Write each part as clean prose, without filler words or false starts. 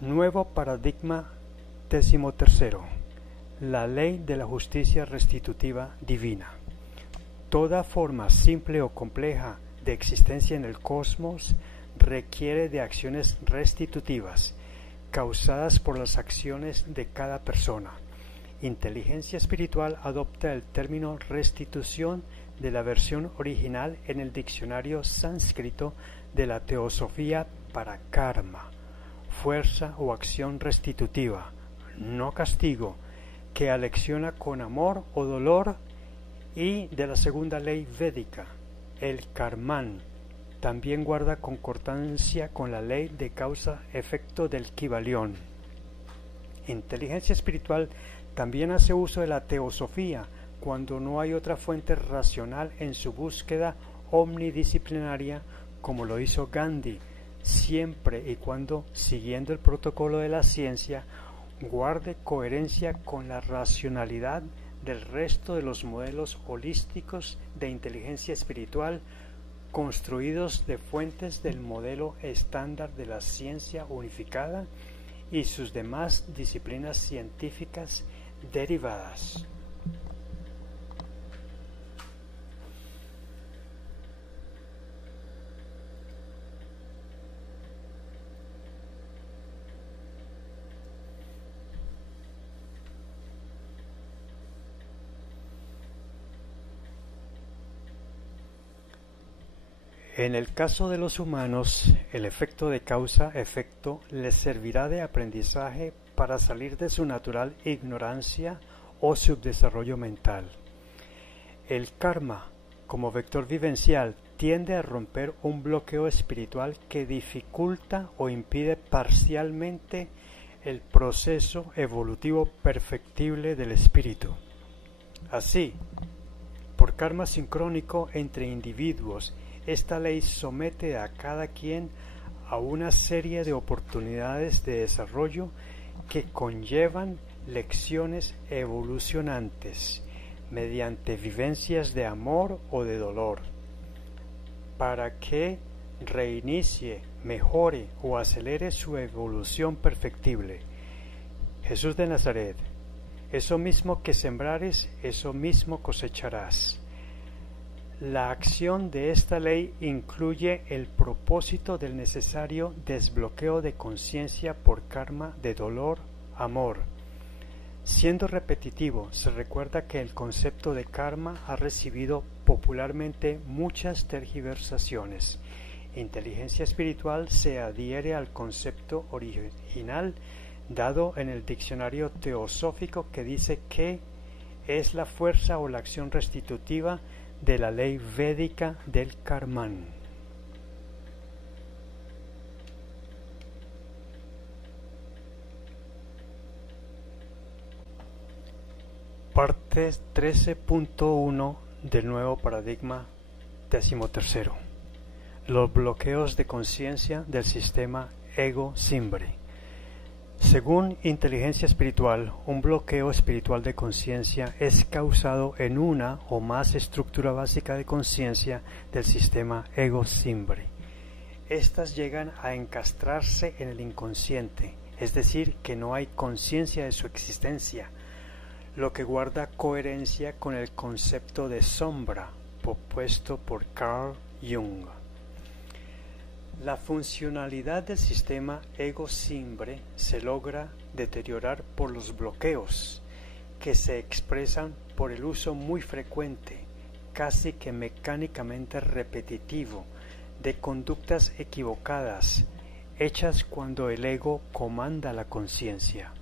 Nuevo paradigma 13. La ley de la justicia restitutiva divina. Toda forma simple o compleja de existencia en el cosmos requiere de acciones restitutivas, causadas por las acciones de cada persona. Inteligencia espiritual adopta el término restitución de la versión original en el diccionario sánscrito de la teosofía para karma, fuerza o acción restitutiva, no castigo, que alecciona con amor o dolor, y de la segunda ley védica, el karman, también guarda concordancia con la ley de causa-efecto del Kybalión. Inteligencia espiritual también hace uso de la teosofía cuando no hay otra fuente racional en su búsqueda omnidisciplinaria, como lo hizo Gandhi, siempre y cuando, siguiendo el protocolo de la ciencia, guarde coherencia con la racionalidad del resto de los modelos holísticos de inteligencia espiritual construidos de fuentes del modelo estándar de la ciencia unificada y sus demás disciplinas científicas derivadas. En el caso de los humanos, el efecto de causa-efecto les servirá de aprendizaje para salir de su natural ignorancia o subdesarrollo mental. El karma, como vector vivencial, tiende a romper un bloqueo espiritual que dificulta o impide parcialmente el proceso evolutivo perfectible del espíritu. Así, por karma sincrónico entre individuos, esta ley somete a cada quien a una serie de oportunidades de desarrollo que conllevan lecciones evolucionantes mediante vivencias de amor o de dolor, para que reinicie, mejore o acelere su evolución perfectible. Jesús de Nazaret: eso mismo que sembrares, eso mismo cosecharás. La acción de esta ley incluye el propósito del necesario desbloqueo de conciencia por karma de dolor-amor. Siendo repetitivo, se recuerda que el concepto de karma ha recibido popularmente muchas tergiversaciones. Inteligencia espiritual se adhiere al concepto original dado en el diccionario teosófico, que dice que es la fuerza o la acción restitutiva de la ley védica del karman. Parte 13.1 del nuevo paradigma 13. Los bloqueos de conciencia del sistema ego-simbre. Según inteligencia espiritual, un bloqueo espiritual de conciencia es causado en una o más estructura básica de conciencia del sistema ego-simbre. Estas llegan a encastrarse en el inconsciente, es decir, que no hay conciencia de su existencia, lo que guarda coherencia con el concepto de sombra propuesto por Carl Jung. La funcionalidad del sistema ego-simbre se logra deteriorar por los bloqueos, que se expresan por el uso muy frecuente, casi que mecánicamente repetitivo, de conductas equivocadas, hechas cuando el ego comanda la conciencia.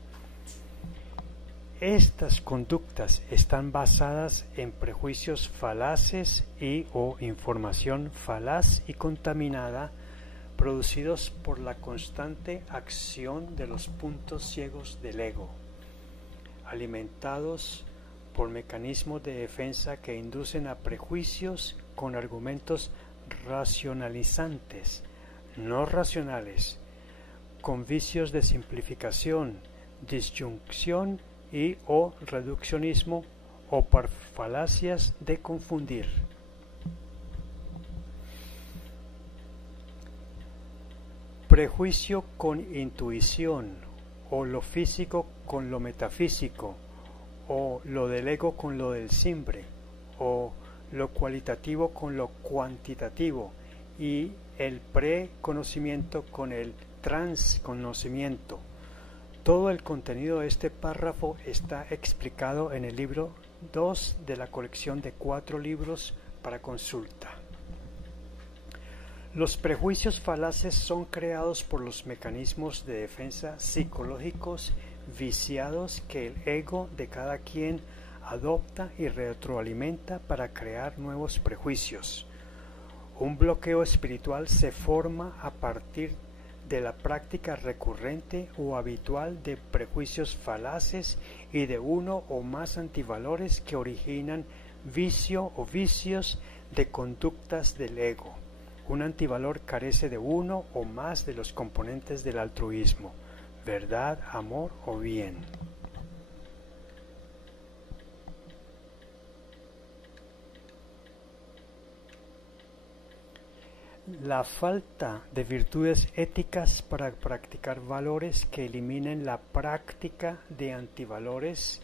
Estas conductas están basadas en prejuicios falaces y o información falaz y contaminada, producidos por la constante acción de los puntos ciegos del ego, alimentados por mecanismos de defensa que inducen a prejuicios con argumentos racionalizantes, no racionales, con vicios de simplificación, disyunción y o reduccionismo, o por falacias de confundir. prejuicio con intuición, o lo físico con lo metafísico, o lo del ego con lo del simbre, o lo cualitativo con lo cuantitativo, y el preconocimiento con el transconocimiento. Todo el contenido de este párrafo está explicado en el libro 2 de la colección de 4 libros para consulta. Los prejuicios falaces son creados por los mecanismos de defensa psicológicos viciados que el ego de cada quien adopta y retroalimenta para crear nuevos prejuicios. Un bloqueo espiritual se forma a partir de la práctica recurrente o habitual de prejuicios falaces y de uno o más antivalores que originan vicio o vicios de conductas del ego. Un antivalor carece de uno o más de los componentes del altruismo, verdad, amor o bien. La falta de virtudes éticas para practicar valores que eliminen la práctica de antivalores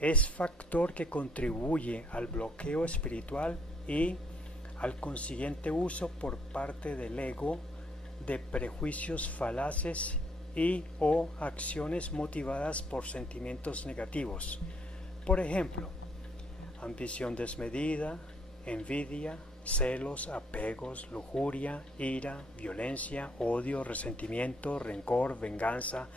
es factor que contribuye al bloqueo espiritual y al consiguiente uso por parte del ego de prejuicios falaces y o acciones motivadas por sentimientos negativos. Por ejemplo, ambición desmedida, envidia, celos, apegos, lujuria, ira, violencia, odio, resentimiento, rencor, venganza,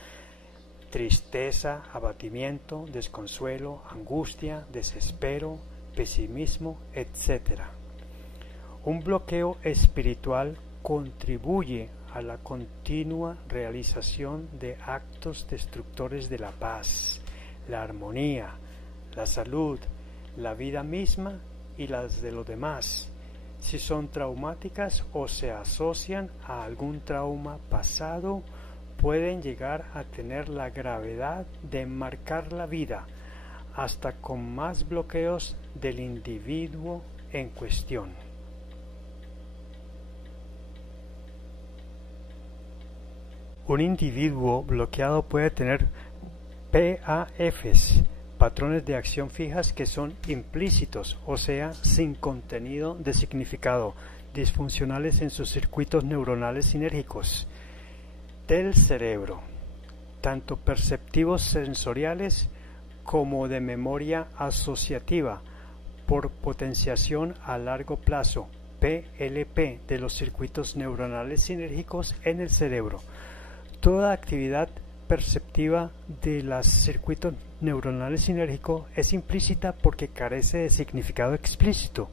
tristeza, abatimiento, desconsuelo, angustia, desespero, pesimismo, etc. Un bloqueo espiritual contribuye a la continua realización de actos destructores de la paz, la armonía, la salud, la vida misma y las de los demás, si son traumáticas o se asocian a algún trauma pasado, pueden llegar a tener la gravedad de marcar la vida, hasta con más bloqueos del individuo en cuestión. Un individuo bloqueado puede tener PAFs, patrones de acción fijas que son implícitos, o sea, sin contenido de significado, disfuncionales en sus circuitos neuronales sinérgicos del cerebro, tanto perceptivos sensoriales como de memoria asociativa, por potenciación a largo plazo, PLP, de los circuitos neuronales sinérgicos en el cerebro. Toda actividad perceptiva de los circuitos neuronales sinérgicos es implícita porque carece de significado explícito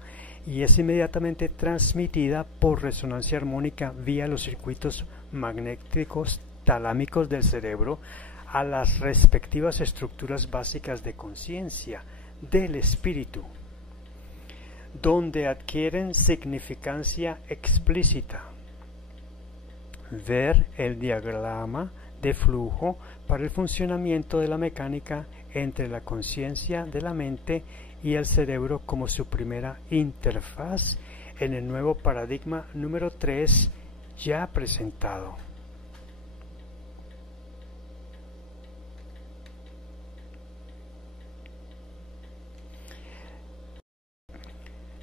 y es inmediatamente transmitida por resonancia armónica vía los circuitos magnéticos talámicos del cerebro a las respectivas estructuras básicas de conciencia del espíritu, donde adquieren significancia explícita. Ver el diagrama de flujo para el funcionamiento de la mecánica entre la conciencia de la mente y el cerebro como su primera interfaz en el nuevo paradigma número 3 ya presentado.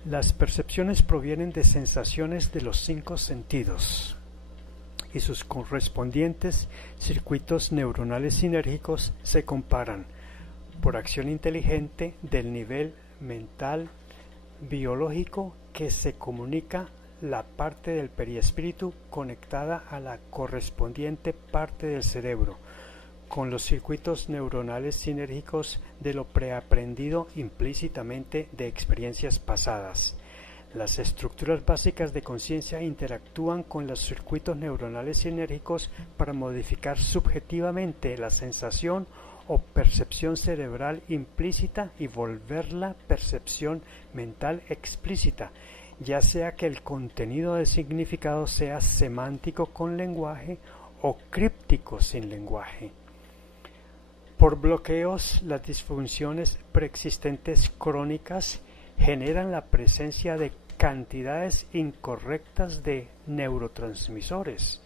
Las percepciones provienen de sensaciones de los 5 sentidos y sus correspondientes circuitos neuronales sinérgicos se comparan por acción inteligente del nivel mental biológico que se comunica la parte del periespíritu conectada a la correspondiente parte del cerebro con los circuitos neuronales sinérgicos de lo preaprendido implícitamente de experiencias pasadas. Las estructuras básicas de conciencia interactúan con los circuitos neuronales sinérgicos para modificar subjetivamente la sensación o percepción cerebral implícita y volverla percepción mental explícita, ya sea que el contenido del significado sea semántico con lenguaje o críptico sin lenguaje. Por bloqueos, las disfunciones preexistentes crónicas generan la presencia de cantidades incorrectas de neurotransmisores,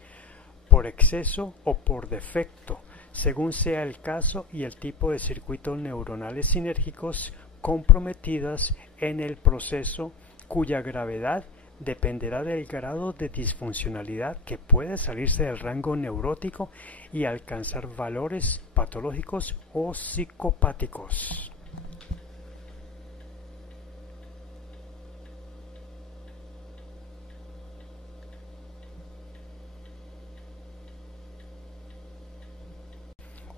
por exceso o por defecto, según sea el caso y el tipo de circuitos neuronales sinérgicos comprometidas en el proceso, cuya gravedad dependerá del grado de disfuncionalidad que puede salirse del rango neurótico y alcanzar valores patológicos o psicopáticos.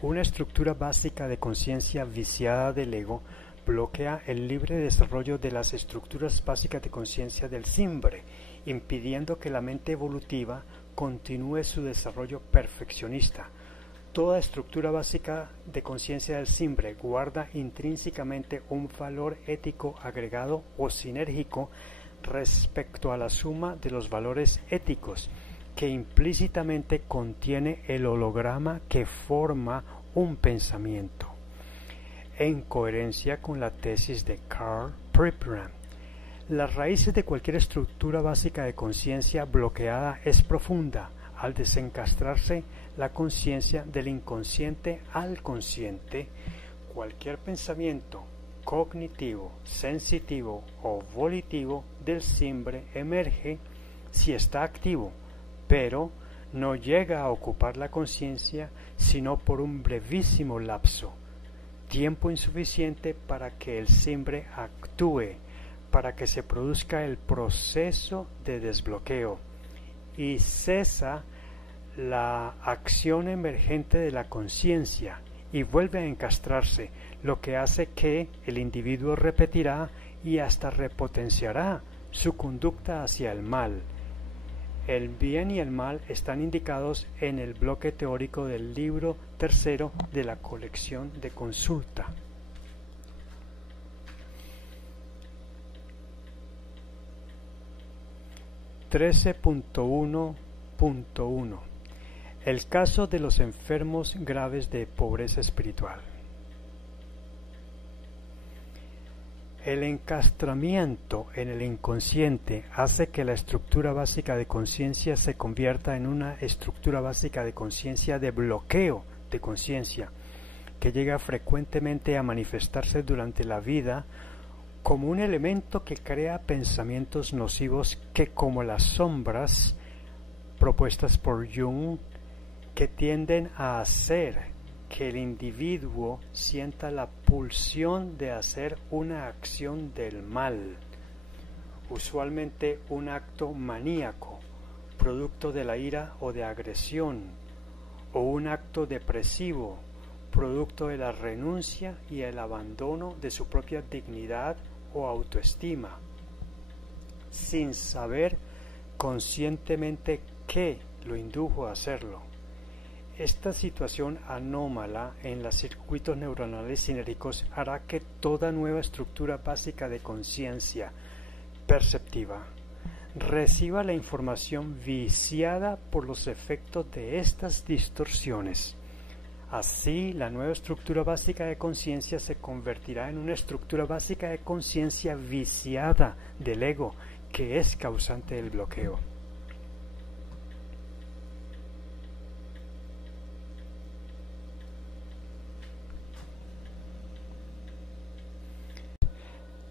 Una estructura básica de conciencia viciada del ego bloquea el libre desarrollo de las estructuras básicas de conciencia del simbre, impidiendo que la mente evolutiva continúe su desarrollo perfeccionista. Toda estructura básica de conciencia del simbre guarda intrínsecamente un valor ético agregado o sinérgico respecto a la suma de los valores éticos, que implícitamente contiene el holograma que forma un pensamiento. En coherencia con la tesis de Karl Pripyat, las raíces de cualquier estructura básica de conciencia bloqueada es profunda al desencastrarse la conciencia del inconsciente al consciente. Cualquier pensamiento cognitivo, sensitivo o volitivo del simbre emerge si está activo, pero no llega a ocupar la conciencia sino por un brevísimo lapso, tiempo insuficiente para que el simbre actúe, para que se produzca el proceso de desbloqueo, y cesa la acción emergente de la conciencia y vuelve a encastrarse, lo que hace que el individuo repetirá y hasta repotenciará su conducta hacia el mal. El bien y el mal están indicados en el bloque teórico del libro tercero de la colección de consulta. (13.1.1) El caso de los enfermos graves de pobreza espiritual. El encastramiento en el inconsciente hace que la estructura básica de conciencia se convierta en una estructura básica de conciencia de bloqueo de conciencia, que llega frecuentemente a manifestarse durante la vida como un elemento que crea pensamientos nocivos que, como las sombras propuestas por Jung, que tienden a hacer que el individuo sienta la pulsión de hacer una acción del mal, usualmente un acto maníaco, producto de la ira o de agresión, o un acto depresivo, producto de la renuncia y el abandono de su propia dignidad o autoestima, sin saber conscientemente qué lo indujo a hacerlo. Esta situación anómala en los circuitos neuronales sinérgicos hará que toda nueva estructura básica de conciencia perceptiva reciba la información viciada por los efectos de estas distorsiones. Así, la nueva estructura básica de conciencia se convertirá en una estructura básica de conciencia viciada del ego, que es causante del bloqueo.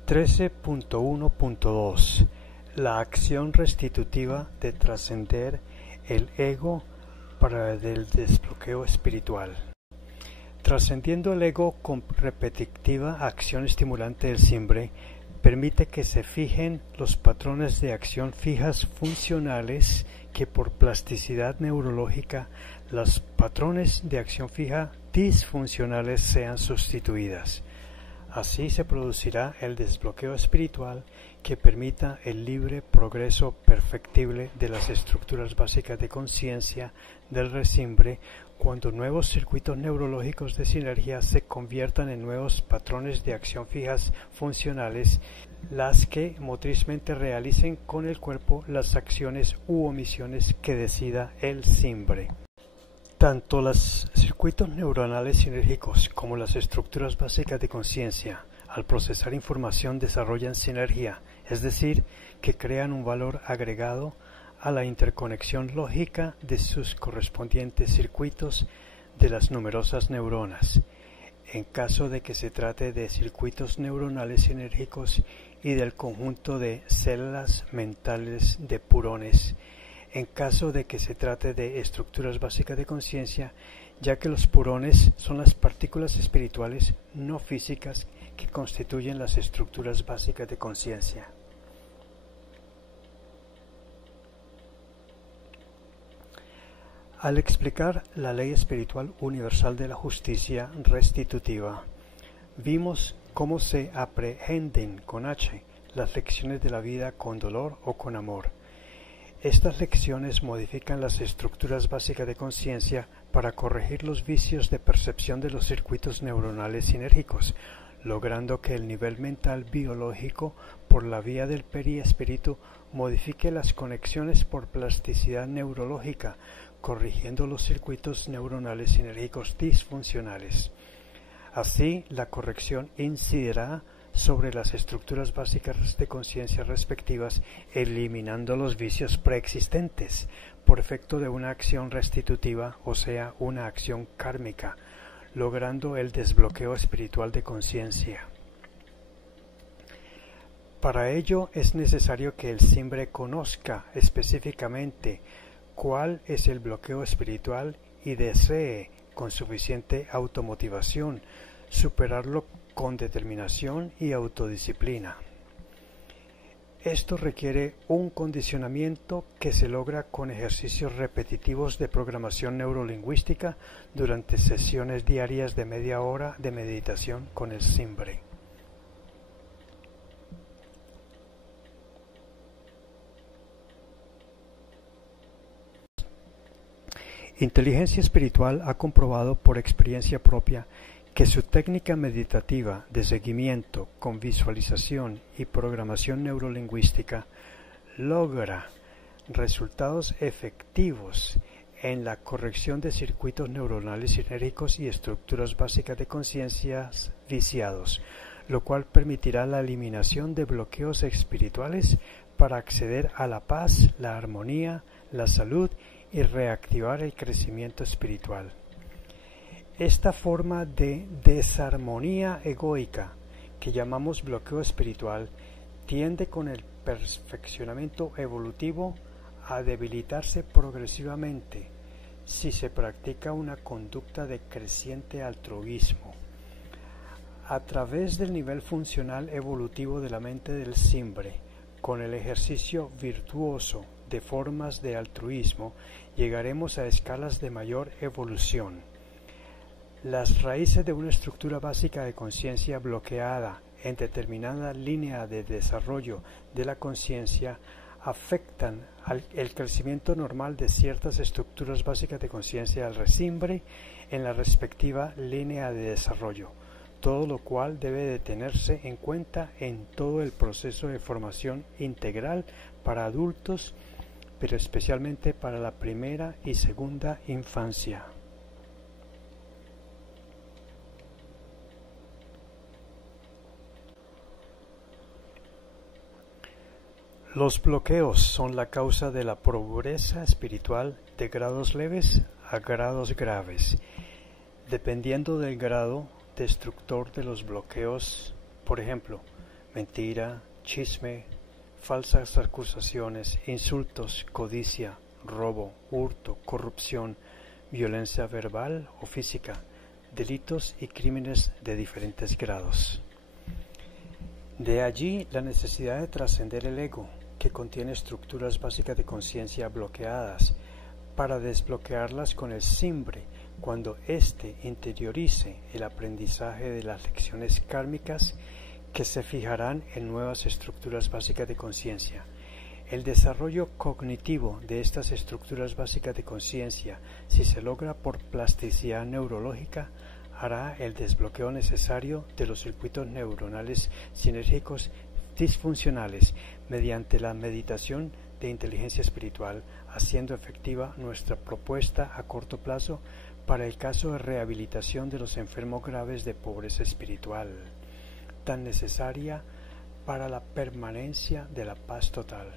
(13.1.2) La acción restitutiva de trascender el ego para el desbloqueo espiritual. Trascendiendo el ego con repetitiva acción estimulante del simbre, permite que se fijen los patrones de acción fijas funcionales que por plasticidad neurológica los patrones de acción fija disfuncionales sean sustituidas. Así se producirá el desbloqueo espiritual que permita el libre progreso perfectible de las estructuras básicas de conciencia del resimbre, cuando nuevos circuitos neurológicos de sinergia se conviertan en nuevos patrones de acción fijas funcionales, las que motrizmente realicen con el cuerpo las acciones u omisiones que decida el simbre. Tanto los circuitos neuronales sinérgicos como las estructuras básicas de conciencia, al procesar información, desarrollan sinergia, es decir, que crean un valor agregado a la interconexión lógica de sus correspondientes circuitos de las numerosas neuronas, en caso de que se trate de circuitos neuronales sinérgicos y del conjunto de células mentales de purones, en caso de que se trate de estructuras básicas de conciencia, ya que los purones son las partículas espirituales no físicas que constituyen las estructuras básicas de conciencia. Al explicar la ley espiritual universal de la justicia restitutiva, vimos cómo se aprehenden con H las lecciones de la vida con dolor o con amor. Estas lecciones modifican las estructuras básicas de conciencia para corregir los vicios de percepción de los circuitos neuronales sinérgicos, logrando que el nivel mental biológico por la vía del periespíritu modifique las conexiones por plasticidad neurológica, corrigiendo los circuitos neuronales sinérgicos disfuncionales. Así, la corrección incidirá sobre las estructuras básicas de conciencia respectivas, eliminando los vicios preexistentes por efecto de una acción restitutiva, o sea, una acción kármica, logrando el desbloqueo espiritual de conciencia. Para ello es necesario que el simbre conozca específicamente cuál es el bloqueo espiritual y desee, con suficiente automotivación, superarlo con determinación y autodisciplina. Esto requiere un condicionamiento que se logra con ejercicios repetitivos de programación neurolingüística durante sesiones diarias de media hora de meditación con el simbre. Inteligencia Espiritual ha comprobado por experiencia propia que su técnica meditativa de seguimiento con visualización y programación neurolingüística logra resultados efectivos en la corrección de circuitos neuronales sinérgicos y estructuras básicas de conciencias viciados, lo cual permitirá la eliminación de bloqueos espirituales para acceder a la paz, la armonía, la salud y reactivar el crecimiento espiritual. Esta forma de desarmonía egoica, que llamamos bloqueo espiritual, tiende con el perfeccionamiento evolutivo a debilitarse progresivamente si se practica una conducta de creciente altruismo. A través del nivel funcional evolutivo de la mente del simbre, con el ejercicio virtuoso de formas de altruismo, llegaremos a escalas de mayor evolución. Las raíces de una estructura básica de conciencia bloqueada en determinada línea de desarrollo de la conciencia afectan el crecimiento normal de ciertas estructuras básicas de conciencia del simbre en la respectiva línea de desarrollo, todo lo cual debe de tenerse en cuenta en todo el proceso de formación integral para adultos, pero especialmente para la primera y segunda infancia. Los bloqueos son la causa de la pobreza espiritual de grados leves a grados graves, dependiendo del grado destructor de los bloqueos, por ejemplo, mentira, chisme, falsas acusaciones, insultos, codicia, robo, hurto, corrupción, violencia verbal o física, delitos y crímenes de diferentes grados. De allí la necesidad de trascender el ego, que contiene estructuras básicas de conciencia bloqueadas, para desbloquearlas con el simbre cuando éste interiorice el aprendizaje de las lecciones kármicas que se fijarán en nuevas estructuras básicas de conciencia. El desarrollo cognitivo de estas estructuras básicas de conciencia, si se logra por plasticidad neurológica, hará el desbloqueo necesario de los circuitos neuronales sinérgicos disfuncionales mediante la meditación de inteligencia espiritual, haciendo efectiva nuestra propuesta a corto plazo para el caso de rehabilitación de los enfermos graves de pobreza espiritual, tan necesaria para la permanencia de la paz total.